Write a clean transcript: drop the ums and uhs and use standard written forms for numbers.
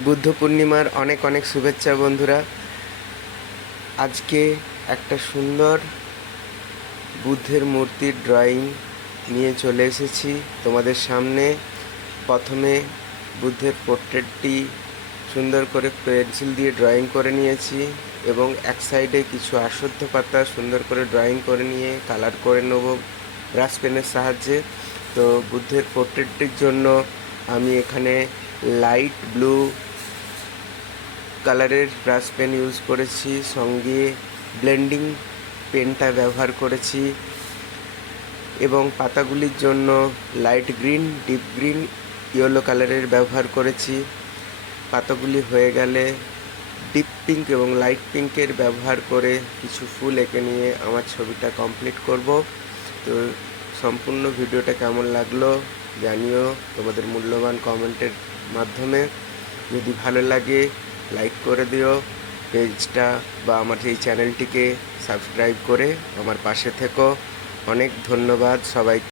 বুদ্ধ পূর্ণিমার অনেক অনেক শুভেচ্ছা বন্ধুরা। আজকে একটা সুন্দর বুদ্ধের মূর্তির ড্রয়িং নিয়ে চলে এসেছি তোমাদের সামনে। প্রথমে বুদ্ধের পোর্ট্রেটটি সুন্দর করে পেন্সিল দিয়ে ড্রয়িং করে নিয়েছি এবং এক সাইডে কিছু অশ্বত্থ পাতা সুন্দর করে ড্রয়িং করে নিয়ে কালার করে নেব ব্রাশ পেনের সাহায্যে। তো বুদ্ধের পোর্ট্রেটটির জন্য আমি এখানে লাইট ব্লু কালারের ব্রাশ পেন ইউজ করেছি, সঙ্গে ব্লেন্ডিং পেনটা ব্যবহার করেছি এবং পাতাগুলির জন্য light green, deep green, yellow কালারের ব্যবহার করেছি। পাতাগুলি হয়ে গেলে ডিপ পিঙ্ক এবং লাইট পিঙ্কের ব্যবহার করে কিছু ফুল এঁকে নিয়ে আমার ছবিটা কমপ্লিট করব। তো সম্পূর্ণ ভিডিওটা কেমন লাগলো জানিও তোমাদের মূল্যবান কমেন্টের মাধ্যমে। যদি ভালো লাগে লাইক করে দিও পেজটা বা আমার এই চ্যানেলটিকে সাবস্ক্রাইব করে আমার পাশে থেকো। অনেক ধন্যবাদ সবাই।